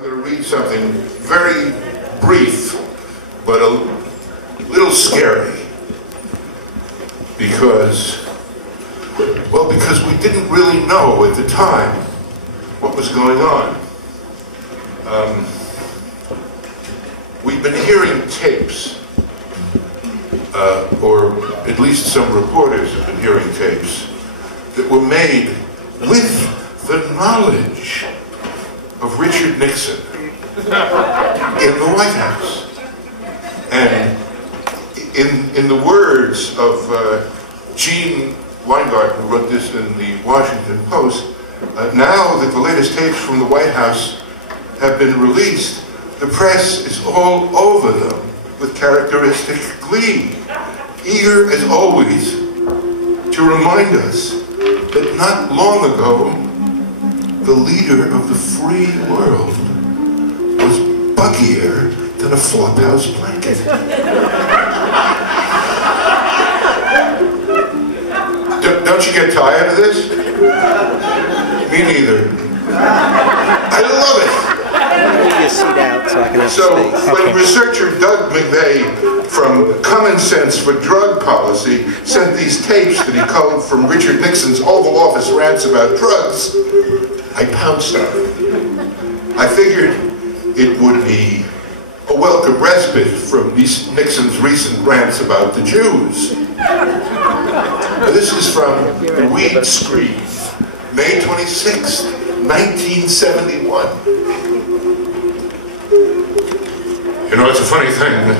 I'm going to read something very brief, but a little scary, because we didn't really know at the time what was going on. We've been hearing tapes, or at least some reporters have been hearing tapes, that were made with the knowledge of Richard Nixon in the White House. And in the words of Buzzy Linhart, who wrote this in the Washington Post, now that the latest tapes from the White House have been released, the press is all over them with characteristic glee, eager as always to remind us that not long ago, the leader of the free world was buggier than a flophouse blanket. Don't you get tired of this? Me neither. I love it. So when researcher Doug McVeigh from Common Sense for Drug Policy sent these tapes that he culled from Richard Nixon's Oval Office rants about drugs, I pounced on it. I figured it would be a welcome respite from Nixon's recent rants about the Jews. Now, this is from the Weed Screen, May 26, 1971. You know, it's a funny thing.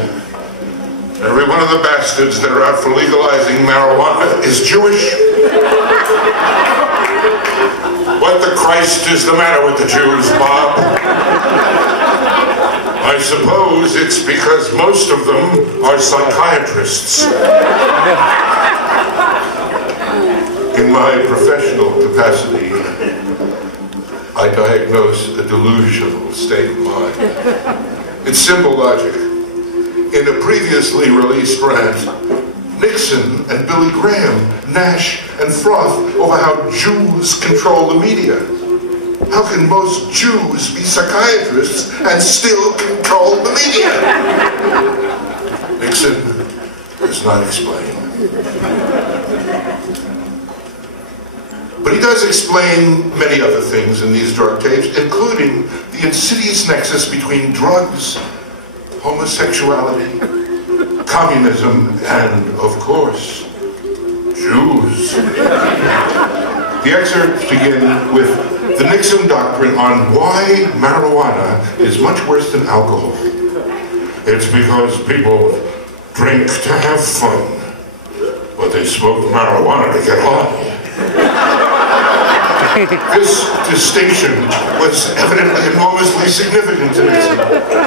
Every one of the bastards that are out for legalizing marijuana is Jewish. What the Christ is the matter with the Jews, Bob? I suppose it's because most of them are psychiatrists. In my professional capacity, I diagnose a delusional state of mind. It's simple logic. In a previously released rant, Nixon and Billy Graham gnash and froth over how Jews control the media. How can most Jews be psychiatrists and still control the media? Nixon does not explain. But he does explain many other things in these drug tapes, including the insidious nexus between drugs, homosexuality, communism, and, of course, Jews. The excerpts begin with the Nixon doctrine on why marijuana is much worse than alcohol. It's because people drink to have fun, but they smoke marijuana to get high. This distinction was evidently enormously significant to Nixon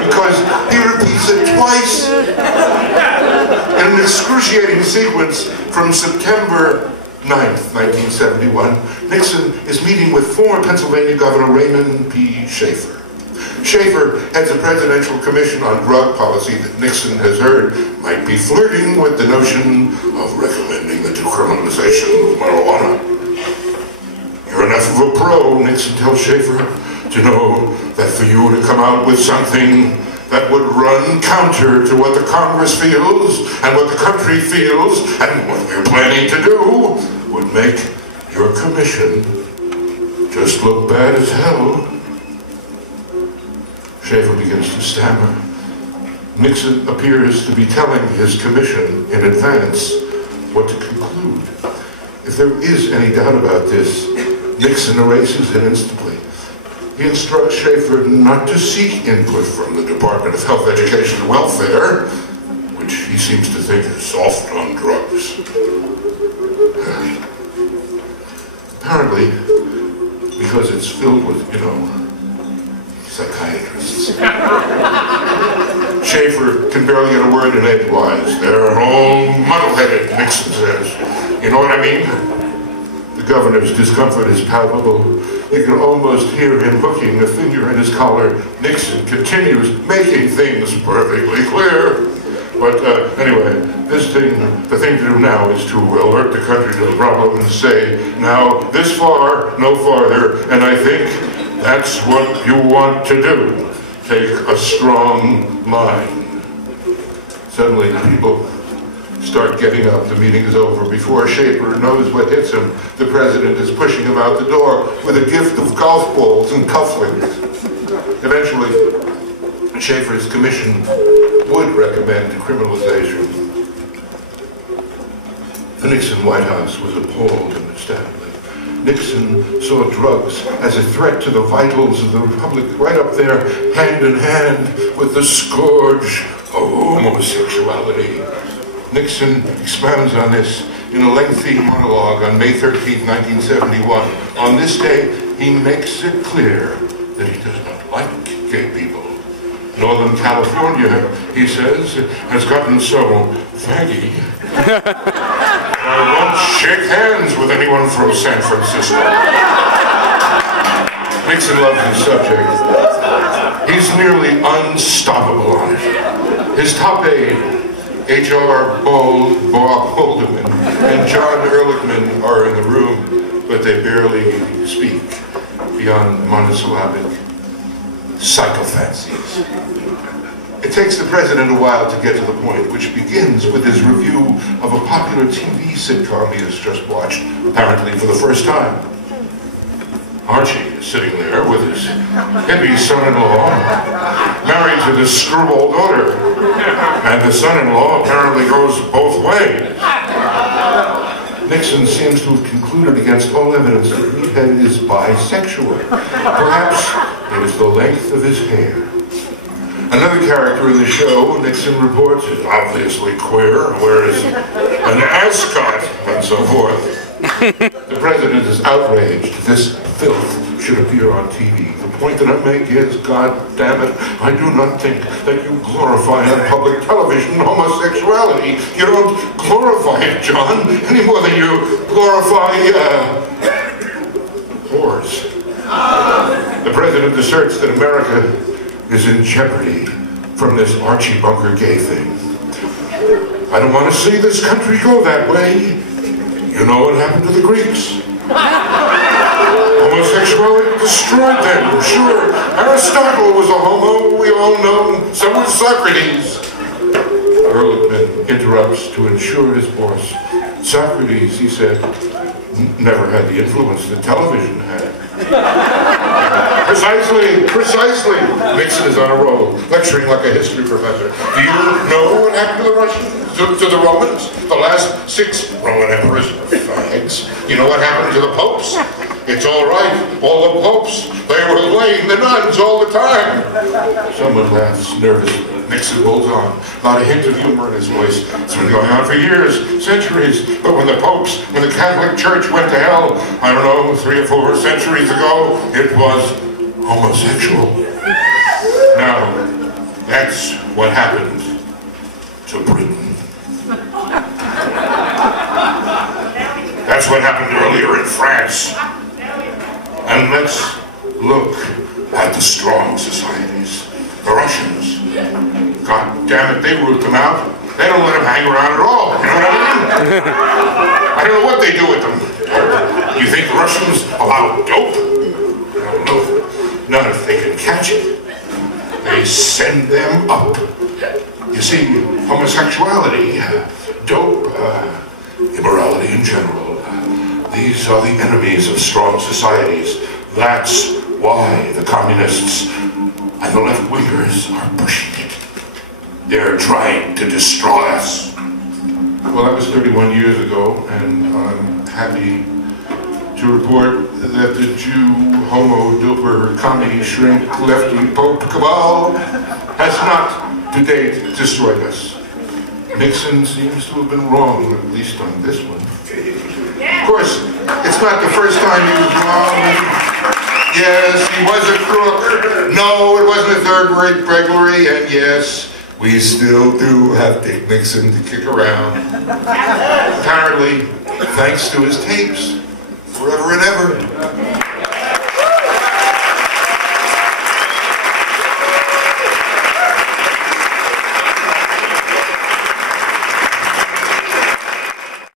because he repeats it twice in an excruciating sequence from September 9th, 1971. Nixon is meeting with former Pennsylvania Governor Raymond P. Schaefer. Schaefer heads a presidential commission on drug policy that Nixon has heard might be flirting with the notion of recommending the decriminalization of marijuana. You're enough of a pro, Nixon tells Schaefer, to know that for you to come out with something that would run counter to what the Congress feels and what the country feels and what we're planning to do would make your commission just look bad as hell. Schaefer begins to stammer. Nixon appears to be telling his commission in advance what to conclude. If there is any doubt about this, Nixon erases it instantly. He instructs Schaefer not to seek input from the Department of Health, Education, and Welfare, which he seems to think is soft on drugs. Apparently, because it's filled with, psychiatrists. Schaefer can barely get a word in edgewise. They're all muddle-headed, Nixon says. You know what I mean? The governor's discomfort is palpable. You can almost hear him hooking a finger in his collar. Nixon continues making things perfectly clear. But anyway, the thing to do now is to alert the country to the problem and say, now, this far, no farther, and I think That's what you want to do. Take a strong line. Suddenly, people start getting up. The meeting is over. Before Schaefer knows what hits him, the president is pushing him out the door with a gift of golf balls and cufflinks. Eventually, Schaefer's commission would recommend criminalization. The Nixon White House was appalled, understandably. Nixon saw drugs as a threat to the vitals of the Republic, right up there, hand in hand with the scourge of homosexuality. Nixon expounds on this in a lengthy monologue on May 13, 1971. On this day, he makes it clear that he does not like gay people. Northern California, he says, has gotten so faggy. I won't shake hands with anyone from San Francisco. Nixon loves his subject. He's nearly unstoppable on it. His top aide, H.R. Haldeman and John Ehrlichman are in the room, but they barely speak beyond monosyllabic psychophancies. It takes the president a while to get to the point, which begins with his review of a popular TV sitcom he has just watched, apparently for the first time. Archie is sitting there with his hippie son-in-law, married to the screwball daughter, and the son-in-law apparently goes both ways. Nixon seems to have concluded against all evidence that Meathead is bisexual. Perhaps it is the length of his hair. Another character in the show, Nixon reports, is obviously queer, wears an ascot, and so forth. The president is outraged. This filth should appear on TV. The point that I make is, God damn it, I do not think that you glorify on public television homosexuality. You don't glorify it, John, any more than you glorify, whores. The president asserts that America is in jeopardy from this Archie Bunker gay thing. I don't want to see this country go that way. You know what happened to the Greeks? Homosexuality destroyed them, sure. Aristotle was a homo, we all know. So was Socrates. Ehrlichman interrupts to ensure his boss. Socrates, he said, never had the influence that television had. Precisely. Nixon is on a roll, lecturing like a history professor. Do you know what happened to the Russians, to the Romans? The last 6 Roman emperors were fags. You know what happened to the popes? It's all right, all the popes, they were laying the nuns all the time. Someone laughs nervously. Nixon holds on, not a hint of humor in his voice. It's been going on for years, centuries. But when the Catholic Church went to hell, I don't know, 3 or 4 centuries ago, it was homosexual. Now, that's what happened to Britain. That's what happened earlier in France. And let's look at the strong societies. The Russians. God damn it, they root them out. They don't let them hang around at all. You know what I mean? I don't know what they do with them. You think the Russians allow dope? I don't know. Not if they can catch it. They send them up. You see, homosexuality, dope, immorality in general, these are the enemies of strong societies. That's why the communists and the left-wingers are pushing it. They're trying to destroy us. Well, that was 31 years ago, and I'm happy to report that the Jew, homo, doper, commie, shrink, lefty, pope cabal has not, to date, destroyed us. Nixon seems to have been wrong, at least on this one. Of course, it's not the first time he was wrong. Yes, he was a crook. No, it wasn't a third-rate burglary. And yes, we still do have Dick Nixon to kick around. Apparently, thanks to his tapes, forever and ever.